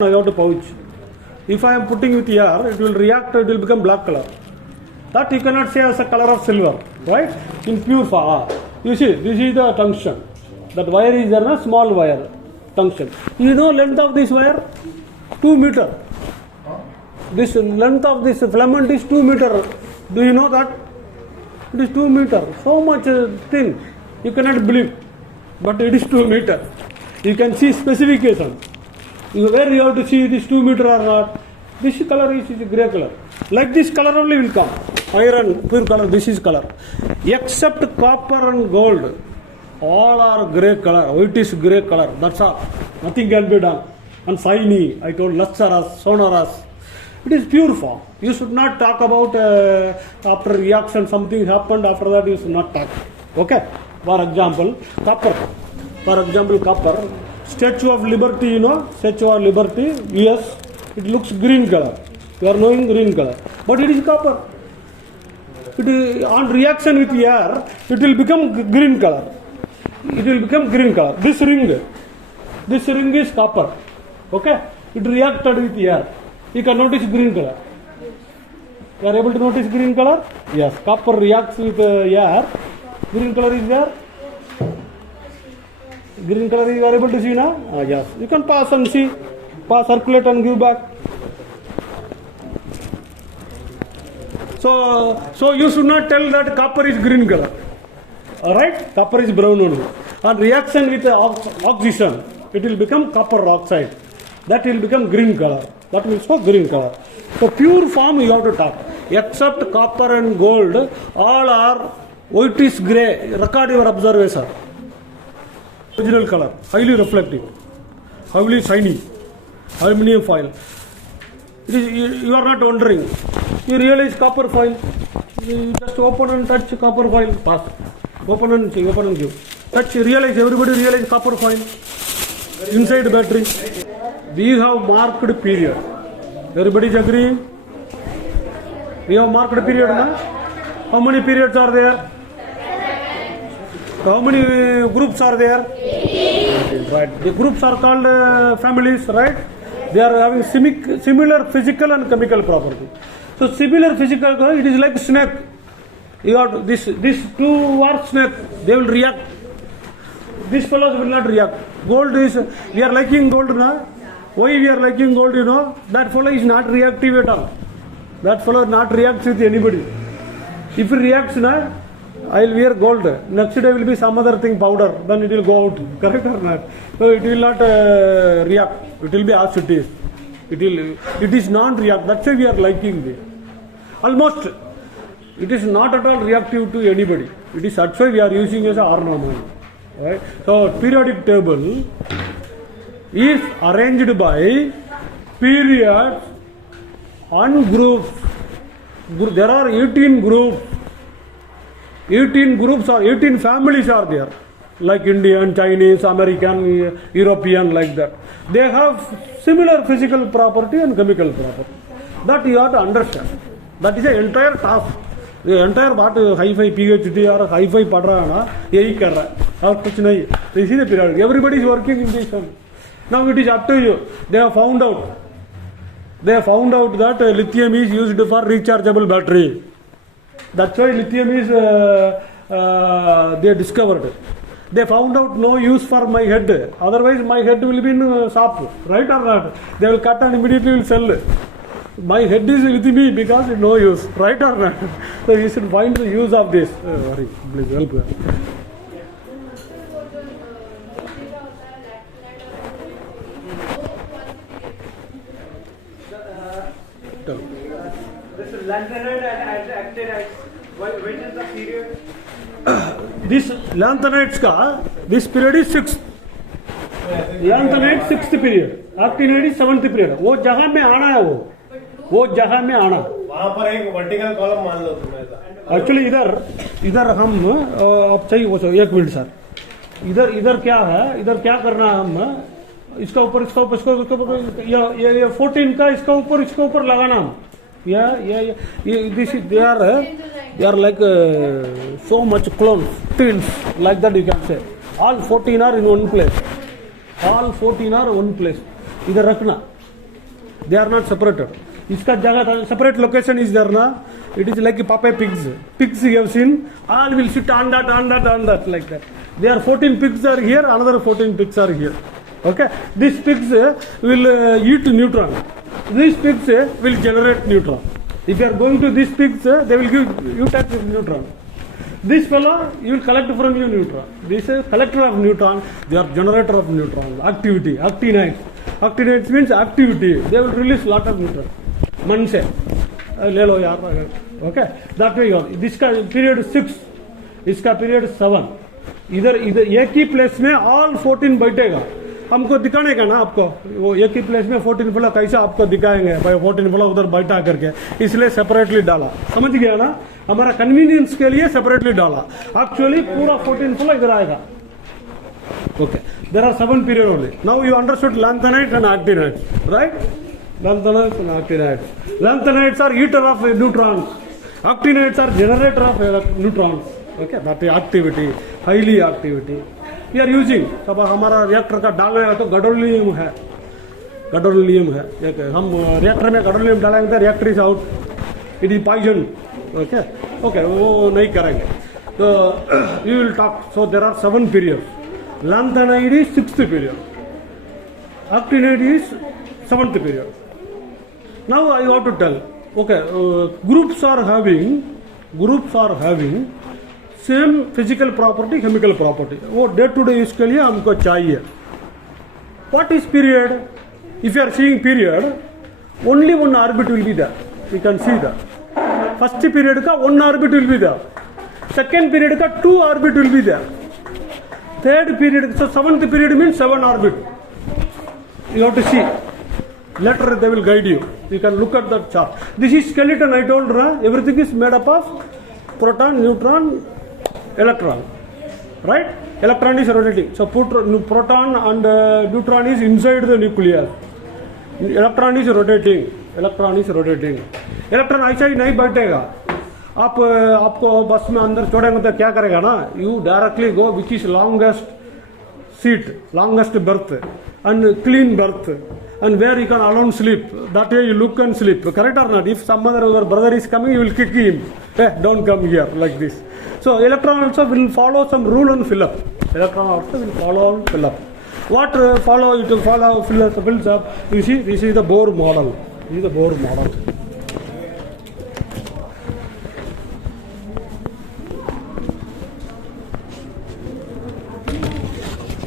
I got a pouch. If I am putting with air, it will react, it will become black color. That you cannot say as a color of silver, right? In pure form. You see, this is the tungsten. That wire is a small wire, tungsten. You know length of this wire? 2 meter. This length of this filament is 2 meter. Do you know that? It is 2 meter. So much thin. You cannot believe. But it is 2 meter. You can see specifications. Where you have to see it is 2 meter or not. This color is grey color. Like this color only will come. Iron, pure color, this is color. Except copper and gold. All are grey color. White is grey color. That's all. Nothing can be done. And shiny, I told lustrous, sonorous. It is pure form. You should not talk about after reaction something happened, after that you should not talk. Okay? For example, copper. For example, copper. Statue of Liberty, you know, Statue of Liberty, yes, it looks green color. You are knowing green color. But it is copper. It is, on reaction with air, it will become green color. It will become green color. This ring is copper. Okay? It reacted with air. You can notice green color. You are able to notice green color? Yes. Copper reacts with air. Green color is there. Green color you are able to see now? Yes. You can pass and see. Pass, circulate and give back. So you should not tell that copper is green color. Alright? Copper is brown only. On reaction with oxygen, it will become copper oxide. That will become green color. That will show green color. So pure form you have to talk. Except copper and gold, all are whitish grey. Record your observation. Original color, highly reflective, highly shiny, aluminum foil. You are not wondering. You realize copper foil. You just open and touch copper foil. Pass. Open and see, open and give. Touch, realize, everybody realize copper foil. Inside battery. We have marked period. Everybody is agreeing? We have marked period, na? How many periods are there? How many groups are there? Right. The groups are called families, right? They are having similar physical and chemical property. So similar physical, it is like snake. You have this two are snake. They will react. These fellows will not react. Gold is, we are liking gold now. Why we are liking gold, you know? That fellow is not reactive at all. That fellow not reacts with anybody. If he reacts now, I will wear gold. Next day will be some other thing, powder. Then it will go out. Correct or not? So it will not react. It will be as it is. It is non-react. That's why we are liking this. Almost. It is not at all reactive to anybody. It is that's why we are using as an ornament. Right? So periodic table is arranged by periods and groups. There are 18 groups. 18 groups or 18 families are there, like Indian, Chinese, American, European, like that. They have similar physical property and chemical property. That you have to understand. That is the entire task. The entire what high-fi PhD or high-fi padra, yahi kar raha. Aur kuch nahi. This is the period. Everybody is working in this one. Now it is up to you. They have found out. That lithium is used for rechargeable battery. That's why lithium is they discovered. They found out no use for my head. Otherwise my head will be in shop. Right or not? They will cut and immediately will sell. My head is with me because it's no use. Right or not? So you should find the use of this. Please help me. This is lanthanide and actinide. When is the period? This lanthanides ka, this period is 6th. Lanthanide 6th period. Actinide is 7th period. वो जहाँ में आना है वो जहाँ में आना. वहाँ पर एक वर्टिकल कॉलम मान लो तुम्हें. Actually इधर हम अब चाहिए वो एक मिनट सर. इधर क्या है? इधर क्या करना है हम? इसका ऊपर ये 14 का इसका ऊपर लगाना हम. This is they are like so much clones, twins, like that you can say. All 14 are in one place. All 14 are one place. इधर रखना They are not separated. इसका जगह separate location is there na. It is like Popeye pigs. Pigs you have seen. All will sit on that like that. There are 14 pigs are here. Another 14 pigs are here. Okay. These pigs will eat neutron. These pigs will generate neutron. If you are going to these pigs, they will give you type of neutron. This fellow, you will collect from you neutron. This is collector of neutron. They are generator of neutron. Activity. Actinides. Actinides means activity. They will release lot of neutron. मन से ले लो यार okay that way this का period 6 इसका period 7 इधर एक ही place में all 14 बैठेगा हमको दिखाने का ना आपको वो एक ही प्लेस में 14 फुला कैसा आपको दिखाएंगे भाई 14 फुला उधर बैठा करके इसलिए सेपरेटली डाला समझ गया ना हमारा कन्वीनियंस के लिए सेपरेटली डाला एक्चुअली पूरा 14 फुला इधर आएगा okay there are 7 period only now you understood lanthanide and actinide right Lanthanides and actinides. Lanthanides are eater of neutrons. Actinides are generator of neutrons. Okay, that is activity, highly activity. We are using. अब हमारा reactor का डालने का तो gadolinium है. Gadolinium है. हम reactor में गैडोलीनियम डालेंगे तो reactor is out. It is poison. Okay, okay, वो नहीं करेंगे. So we will talk. So there are 7 periods. Lanthanide is 6th period. Actinide is 7th period. Now I have to tell. Okay, groups are having same physical property, chemical property. वो day to day use के लिए हमको चाहिए. What is period? If you are seeing period, only one orbit will be there. You can see that. First period का 1 orbit will be there. Second period का 2 orbit will be there. Third period, so 7th period means 7 orbit. You have to see. Later they will guide you. You can look at that chart. This is skeleton I told you. Everything is made up of proton, neutron, electron. Right? Electron is rotating. So proton and neutron is inside the nucleus. Electron is rotating. Electron ऐसा ही नहीं बैठेगा. आपको बस में अंदर छोड़ेंगे तो क्या करेगा ना? You directly go which is longest seat, longest berth and clean berth. And where you can alone sleep. That way you look and sleep. Correct or not? If some other brother is coming, you will kick him. Hey, don't come here like this. So electron also will follow some rule and fill up. Electron also will follow and fill up. What follow? It will follow fills up. You see, this is the Bohr model. This is the Bohr model.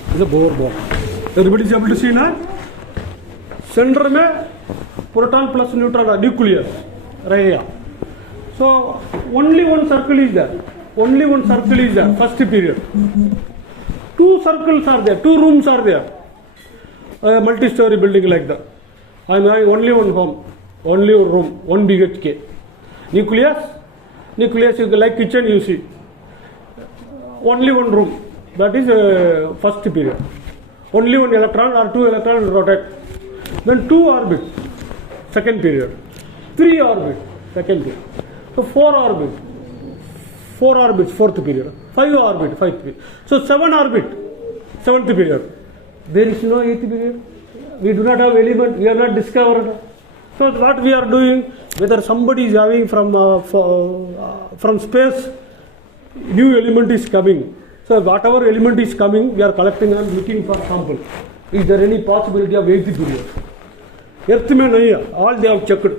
This is the Bohr model. Everybody is able to see now? Centre में proton plus neutron nucleus रहेगा so only one circle is there first period 2 circles are there 2 rooms are there multi-story building like that and only one home only one room 1 BHK nucleus is like kitchen you see only one room that is first period only one electron or 2 electrons rotate. Then 2 orbit, second period. 3 orbit, second period. So 4 orbits, fourth period. 5 orbit, fifth period. So 7 orbit, seventh period. There is no 8th period. We do not have element. We are not discovered. So what we are doing, whether somebody is having from space, new element is coming. So whatever element is coming, we are collecting and looking for sample. Is there any possibility of 8th period? Earth में नहीं है. All they have checked.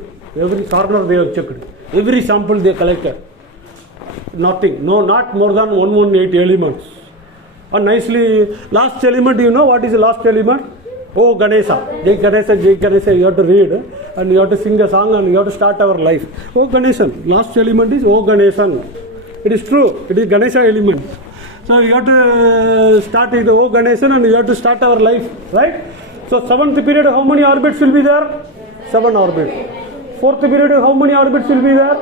Every corner they have checked. Every sample they collected. Nothing. No, not more than 118 elements. And nicely, last element, you know what is the last element? Oh Ganesha. Jai Ganesha, Jai Ganesha. You have to read and you have to sing a song and you have to start our life. Oh Ganesha. Last element is Oh Ganesha. It is true. It is Ganesha element. So you have to start with Oh Ganesha and you have to start our life, right? So 7th period, how many orbits will be there? 7 orbits. 4th period, how many orbits will be there?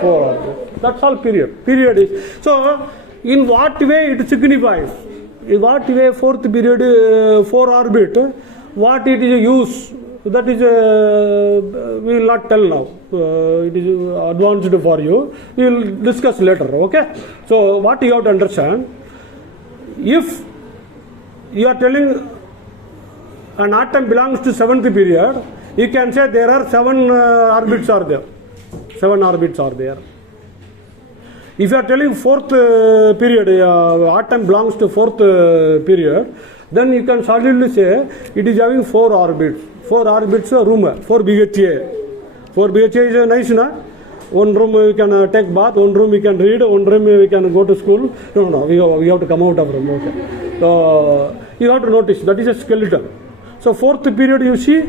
4 orbits. That's all period. Period is. So in what way it signifies? In what way 4th period, 4 orbit, what it is used? That is, we will not tell now. It is advanced for you. We will discuss later, okay? So what you have to understand, if you are telling an atom belongs to 7th period, you can say there are 7 orbits are there. 7 orbits are there. If you are telling fourth period, atom belongs to fourth period, then you can solidly say it is having 4 orbits. 4 orbits room, 4 BHA. 4 BHA is nice, na? One room we can take bath, one room we can read, one room we can go to school. No, we have to come out of room. Okay. So you have to notice that is a skeleton. So fourth period you see,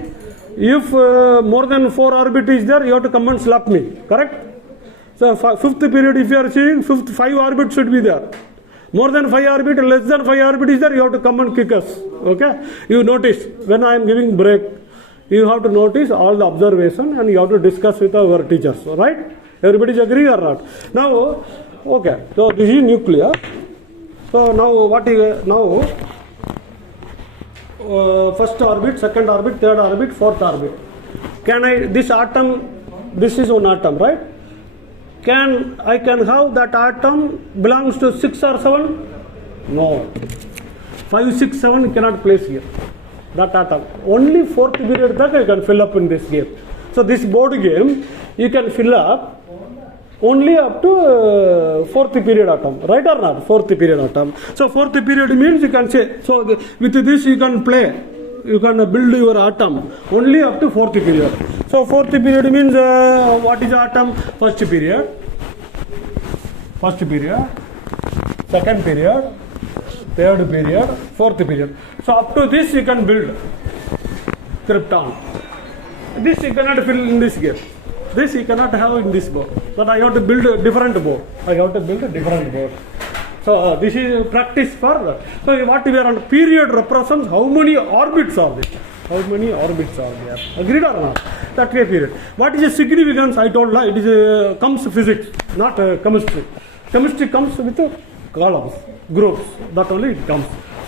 if more than 4 orbit is there, you have to come and slap me. Correct? So fifth period, if you are seeing 5 orbit should be there. More than 5 orbit, less than 5 orbit is there, you have to come and kick us. Okay? You notice when I am giving break, you have to notice all the observation and you have to discuss with our teachers. Right? Everybody is agree or not? Now, okay. So this is nuclear. So now what is now? First orbit, second orbit, third orbit, fourth orbit. Can I this atom? This is one atom, right? I can have that atom belongs to 6 or 7? No. 5, 6, 7 cannot place here. That atom. Only fourth period that I can fill up in this game. So this board game, you can fill up only up to fourth period atom. Right or not? Fourth period atom. So fourth period means you can say, so with this you can play. You can build your atom only up to fourth period. So fourth period means what is atom? First period, second period, third period, fourth period. So up to this you can build krypton. This you cannot fill in this game. This you cannot have in this board. But I have to build a different board. So this is practice for. So what we are on period represents how many orbits are there. Agreed or not? That way period. What is the significance? I told you it is comes physics, not chemistry. Chemistry comes with columns, groups. That only it comes.